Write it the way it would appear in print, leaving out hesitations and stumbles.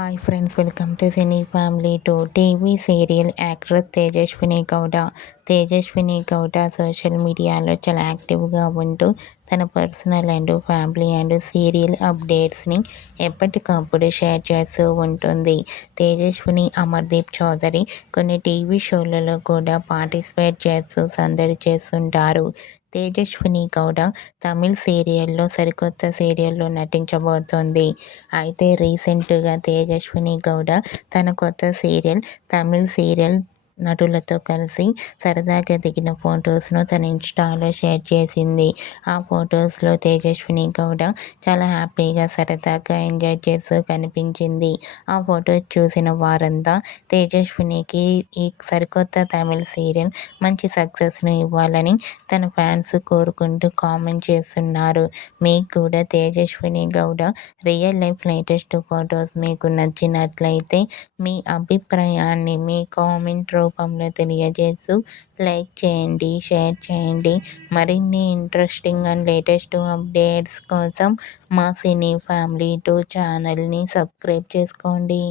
Hi friends, welcome to cine family two. TV serial actress Tejaswini Gowda social మీడియాలో చాలా యాక్టివ్గా ఉంటూ తన personal and family and serial అప్డేట్స్ని ఎప్పటికప్పుడు షేర్ చేస్తూ ఉంటుంది. తేజస్విని అమర్దీప్ చౌదరి కొన్ని టీవీ షోలలో కూడా పార్టిసిపేట్ చేస్తూ సందడి చేస్తుంటారు. తేజస్విని గౌడ తమిళ్ సీరియల్లో సరికొత్త సీరియల్లో నటించబోతోంది. అయితే రీసెంట్గా తేజస్విని గౌడ తన కొత్త సీరియల్ తమిళ్ సీరియల్ నటులతో కలిసి సరదాగా దిగిన ఫొటోస్ను తన ఇన్స్టాలో షేర్ చేసింది. ఆ ఫొటోస్లో తేజస్విని గౌడ చాలా హ్యాపీగా సరదాగా ఎంజాయ్ చేస్తూ కనిపించింది. ఆ ఫొటోస్ చూసిన వారంతా తేజస్వినికి ఈ సరికొత్త తమిళ సీరియల్ మంచి సక్సెస్ను ఇవ్వాలని తన ఫ్యాన్స్ కోరుకుంటూ కామెంట్ చేస్తున్నారు. మీకు కూడా Tejaswini Gowda real life latest photos మీకు నచ్చినట్లయితే మీ అభిప్రాయాన్ని మీ కామెంట్ రూపంలో తెలియజేస్తూ లైక్ చేయండి, షేర్ చేయండి. మరిన్ని ఇంట్రెస్టింగ్ అండ్ లేటెస్ట్ అప్డేట్స్ కోసం మా సినీ ఫ్యామిలీ 2 ఛానల్ని సబ్స్క్రైబ్ చేసుకోండి.